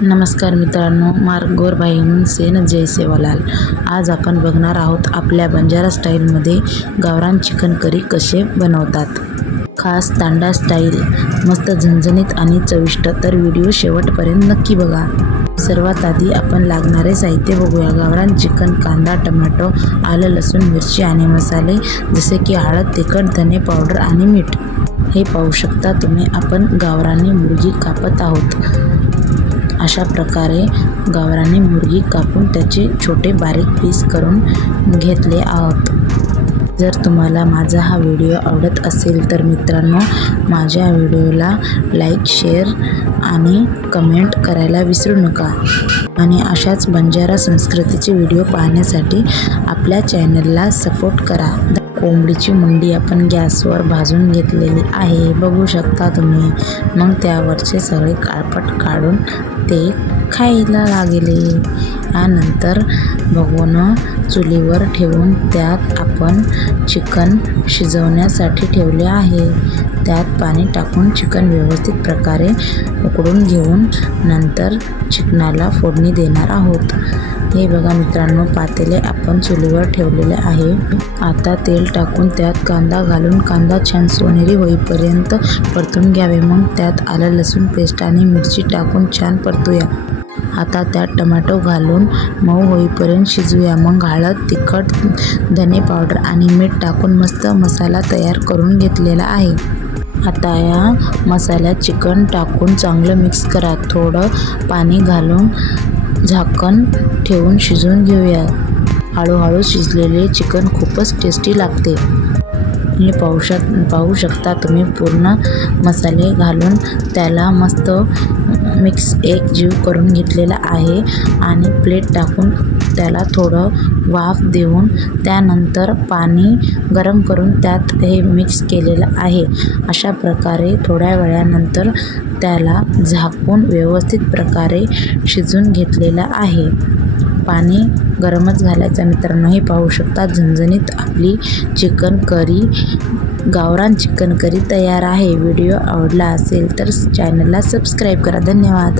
नमस्कार मित्रांनो, मार्ग गोरबाईहून सेन जय सेवालाल। आज आपण बघणार आहोत आपल्या बंजारा स्टाईलमध्ये गावरान चिकन करी कसे बनवतात। खास तांडा स्टाईल, मस्त झणझणीत आणि चविष्ट, तर व्हिडिओ शेवटपर्यंत नक्की बघा। सर्वात आधी आपण लागणारे साहित्य बघूया। गावरान चिकन, कांदा, टोमॅटो, आलं, लसूण, मिरची आणि मसाले जसे की हळद, तिखट, धने पावडर आणि मीठ। हे पाहू शकता तुम्ही, आपण गावरानी मुर्गी कापत आहोत। अशा प्रकारे गावरानी मुर्गी कापून त्याचे छोटे बारीक पीस करून घेतले आहोत। जर तुम्हाला माझा हा व्हिडिओ आवडत असेल तर मित्रांनो, माझ्या व्हिडिओला लाईक, शेअर आणि कमेंट करायला विसरू नका। आणि अशाच बंजारा संस्कृतीचे व्हिडिओ पाहण्यासाठी आपल्या चॅनलला सपोर्ट करा। कोंबडीची मुंडी आपण गॅसवर भाजून घेतलेली आहे, बघू शकता तुम्ही। मग त्यावरचे सगळे काळपट काढून ते खायला लागले। यानंतर बघून चुलीवर ठेवून त्यात आपण चिकन शिजवण्यासाठी ठेवले आहे। त्यात पाणी टाकून चिकन व्यवस्थित प्रकारे उकडून घेऊन नंतर चिकनाला फोडणी देणार आहोत। हे बघा मित्रांनो, पातेले आपण चुलीवर ठेवलेले आहे। आता तेल टाकून त्यात कांदा घालून कांदा छान सोनेरी होईपर्यंत परतून घ्यावे। मग त्यात आलं लसूण पेस्ट आणि मिरची टाकून छान परतूया। आता त्यात टोमॅटो घालून मऊ होईपर्यंत शिजवूया। मग हळद, तिखट, धने पावडर आणि मीठ टाकून मस्त मसाला तयार करून घेतलेला आहे। आता या मसाल्यात चिकन टाकून चांगलं मिक्स करा। थोडं पाणी घालून झाकण ठेवून शिजवून घेऊया। हळूहळू शिजलेले चिकन खूपच टेस्टी लागते। हे पाहू शकता तुम्ही, पूर्ण मसाले घालून त्याला मस्त मिक्स एकजीव करून घेतलेला आहे। आणि प्लेट टाकून त्याला थोडं वाफ देऊन त्यानंतर पाणी गरम करून त्यात हे मिक्स केलेलं आहे। अशा प्रकारे थोड्या वेळानंतर त्याला झाकून व्यवस्थित प्रकारे शिजून घेतलेलं आहे। पाणी गरमच घालायचं मित्रांनो। हे पाहू शकता, झणझणीत आपली चिकन करी, गावरान चिकन करी तयार आहे। व्हिडिओ आवडला असेल तर चॅनलला सबस्क्राईब करा। धन्यवाद।